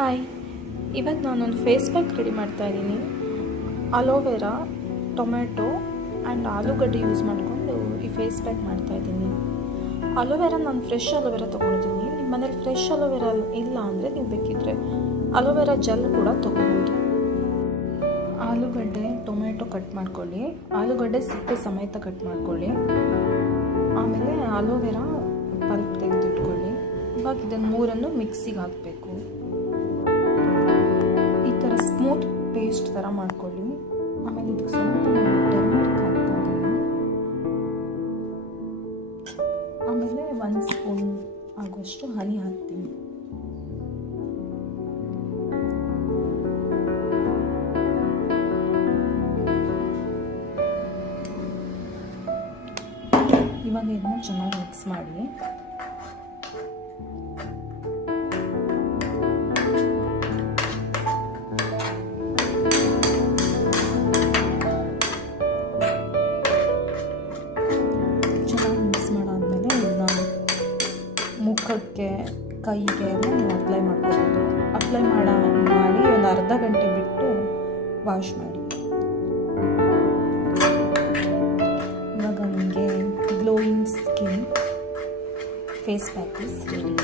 Hi, ಇವತ್ತು ನಾನೊಂದು face pack ready ಮಾಡ್ತಾ ಇದ್ದೀನಿ. ಅಲೋವೆರಾ, ಟೊಮೆಟೊ ಆ್ಯಂಡ್ ಆಲೂಗಡ್ಡೆ ಯೂಸ್ ಮಾಡಿಕೊಂಡು ಈ ಫೇಸ್ ಪ್ಯಾಕ್ ಮಾಡ್ತಾ ಇದ್ದೀನಿ. ಅಲೋವೆರಾ ನಾನು ಫ್ರೆಶ್ ಅಲೋವೆರಾ ತೊಗೊಂಡಿದ್ದೀನಿ. ನಿಮ್ಮ ಮನೇಲಿ ಫ್ರೆಶ್ ಅಲೋವೆರಾ ಇಲ್ಲ ಅಂದರೆ ನೀವು ಬೇಕಿದ್ದರೆ ಅಲೋವೆರಾ ಜೆಲ್ ಕೂಡ ತೊಗೋಬೋದು. ಆಲೂಗಡ್ಡೆ, ಟೊಮೆಟೊ ಕಟ್ ಮಾಡ್ಕೊಳ್ಳಿ. ಆಲೂಗಡ್ಡೆ ಸಿಪ್ಪೆ ಸಮೇತ ಕಟ್ ಮಾಡ್ಕೊಳ್ಳಿ. ಆಮೇಲೆ ಅಲೋವೆರಾ ಪಲ್ಪ್ ತೆಗೆದಿಟ್ಕೊಳ್ಳಿ. ಇವಾಗ ಇದನ್ನು ಮೂರನ್ನು ಮಿಕ್ಸಿಗೆ ಹಾಕಬೇಕು. ಈ ಥರ ಸ್ಮೂತ್ ಪೇಸ್ಟ್ ಥರ ಮಾಡ್ಕೊಳ್ಳಿ. ಆಮೇಲೆ ಇದಕ್ಕೆ ಸ್ವಲ್ಪ ಟರ್ಮರಿಕ್ ಹಾಕ್ತಾ ಇದ್ದೀನಿ. ಆಮೇಲೆ 1 ಸ್ಪೂನ್ ಆಗುವಷ್ಟು ಹನಿ ಹಾಕ್ತೀನಿ. ಇವಾಗ ಇದನ್ನ ಚೆನ್ನಾಗಿ ಮಿಕ್ಸ್ ಮಾಡಿ. ಚೆನ್ನಾಗಿ ಮಿಕ್ಸ್ ಮಾಡಾದ್ಮೇಲೆ ಇದನ್ನ ಮುಖಕ್ಕೆ, ಕೈಗೆ ಎಲ್ಲ ನೀವು ಅಪ್ಲೈ ಮಾಡ್ಕೋಬೋದು. ಅಪ್ಲೈ ಮಾಡಿ ಒಂದು ಅರ್ಧ ಗಂಟೆ ಬಿಟ್ಟು ವಾಶ್ ಮಾಡಿ. ಇವಾಗ ನಿಮಗೆ glowing skin face pack is ready.